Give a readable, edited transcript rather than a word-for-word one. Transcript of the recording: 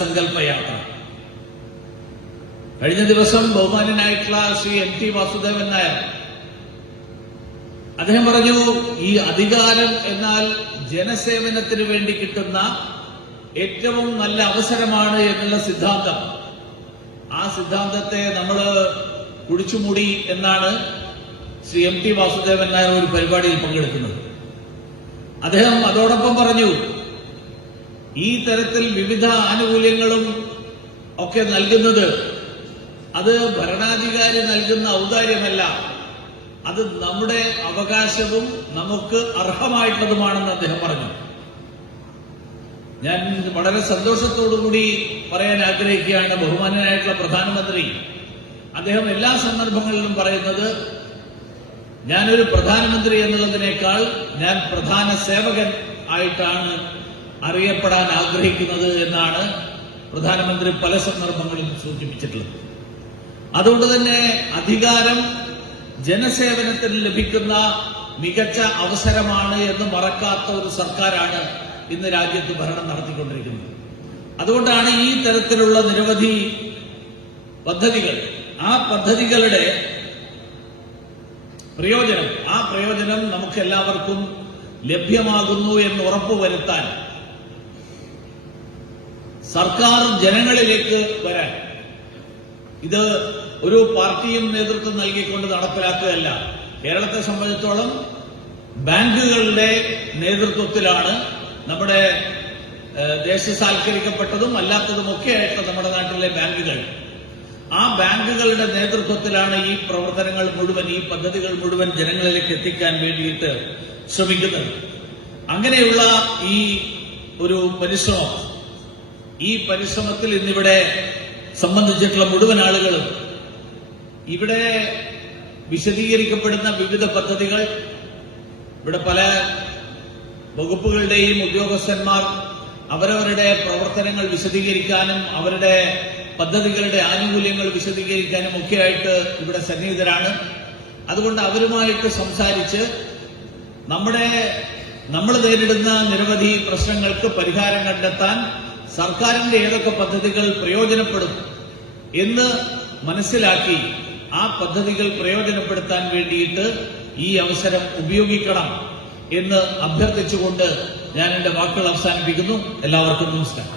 സങ്കല്പയാത്ര. കഴിഞ്ഞ ദിവസം ബഹുമാന്യനായിട്ടുള്ള ശ്രീ MT വാസുദേവൻ നായർ അദ്ദേഹം പറഞ്ഞു, ഈ അധികാരം എന്നാൽ ജനസേവനത്തിന് വേണ്ടി കിട്ടുന്ന ഏറ്റവും നല്ല അവസരമാണ് എന്നുള്ള സിദ്ധാന്തം, ആ സിദ്ധാന്തത്തെ നമ്മൾ കുഴിച്ചുമൂടി എന്നാണ് ശ്രീ MT വാസുദേവൻ നായർ ഒരു പരിപാടിയിൽ പങ്കെടുക്കുന്നത്. അദ്ദേഹം അതോടൊപ്പം പറഞ്ഞു, ഈ തരത്തിൽ വിവിധ ആനുകൂല്യങ്ങളും ഒക്കെ നൽകുന്നത് അത് ഭരണാധികാരി നൽകുന്ന ഔദാര്യമല്ല, അത് നമ്മുടെ അവകാശവും നമുക്ക് അർഹമായിട്ടുള്ളതുമാണെന്ന് അദ്ദേഹം പറഞ്ഞു. ഞാൻ വളരെ സന്തോഷത്തോടുകൂടി പറയാൻ ആഗ്രഹിക്കുകയാണ്, ബഹുമാന്യനായിട്ടുള്ള പ്രധാനമന്ത്രി അദ്ദേഹം എല്ലാ സന്ദർഭങ്ങളിലും പറയുന്നത്, ഞാനൊരു പ്രധാനമന്ത്രി എന്നുള്ളതിനേക്കാൾ ഞാൻ പ്രധാന സേവകൻ ആയിട്ടാണ് അറിയപ്പെടാൻ ആഗ്രഹിക്കുന്നത് എന്നാണ് പ്രധാനമന്ത്രി പല സന്ദർഭങ്ങളിലും സൂചിപ്പിച്ചിട്ടുള്ളത്. അതുകൊണ്ട് തന്നെ അധികാരം ജനസേവനത്തിന് ലഭിക്കുന്ന മികച്ച അവസരമാണ് എന്ന് മറക്കാത്ത ഒരു സർക്കാരാണ് ഇന്ന് രാജ്യത്ത് ഭരണം നടത്തിക്കൊണ്ടിരിക്കുന്നത്. അതുകൊണ്ടാണ് ഈ തരത്തിലുള്ള നിരവധി പദ്ധതികൾ, ആ പദ്ധതികളുടെ പ്രയോജനം നമുക്ക് എല്ലാവർക്കും ലഭ്യമാകുന്നു എന്ന് ഉറപ്പുവരുത്താൻ സർക്കാർ ജനങ്ങളിലേക്ക് വരാൻ, ഇത് ഒരു പാർട്ടിയും നേതൃത്വം നൽകിക്കൊണ്ട് നടപ്പിലാക്കുകയല്ല. കേരളത്തെ സംബന്ധിച്ചോളം ബാങ്കുകളുടെ നേതൃത്വത്തിലാണ് നമ്മുടെ ദേശസാൽക്കരിക്കപ്പെട്ടതും അല്ലാത്തതുമൊക്കെ ആയിട്ട് നമ്മുടെ നാട്ടിലെ ബാങ്കുകൾ, ആ ബാങ്കുകളുടെ നേതൃത്വത്തിലാണ് ഈ പ്രവർത്തനങ്ങൾ മുഴുവൻ, ഈ പദ്ധതികൾ മുഴുവൻ ജനങ്ങളിലേക്ക് എത്തിക്കാൻ വേണ്ടിയിട്ട് ശ്രമിക്കുന്നത്. അങ്ങനെയുള്ള ഈ ഒരു പരിശ്രമം, ഈ പരിശ്രമത്തിൽ ഇന്നിവിടെ സംബന്ധിച്ചിട്ടുള്ള മുഴുവൻ ആളുകളും, ഇവിടെ വിശദീകരിക്കപ്പെടുന്ന വിവിധ പദ്ധതികൾ, ഇവിടെ പല വകുപ്പുകളുടെയും ഉദ്യോഗസ്ഥന്മാർ അവരവരുടെ പ്രവർത്തനങ്ങൾ വിശദീകരിക്കാനും അവരുടെ പദ്ധതികളുടെ ആനുകൂല്യങ്ങൾ വിശദീകരിക്കാനും ഒക്കെയായിട്ട് ഇവിടെ സന്നിഹിതരാണ്. അതുകൊണ്ട് അവരുമായിട്ട് സംസാരിച്ച് നമ്മൾ നേരിടുന്ന നിരവധി പ്രശ്നങ്ങൾക്ക് പരിഹാരം കണ്ടെത്താൻ സർക്കാരിന്റെ ഏതൊക്കെ പദ്ധതികൾ പ്രയോജനപ്പെടും എന്ന് മനസ്സിലാക്കി ആ പദ്ധതികൾ പ്രയോജനപ്പെടുത്താൻ വേണ്ടിയിട്ട് ഈ അവസരം ഉപയോഗിക്കണം എന്ന് അഭ്യർത്ഥിച്ചുകൊണ്ട് ഞാൻ എന്റെ വാക്കുകൾ അവസാനിപ്പിക്കുന്നു. എല്ലാവർക്കും നമസ്കാരം.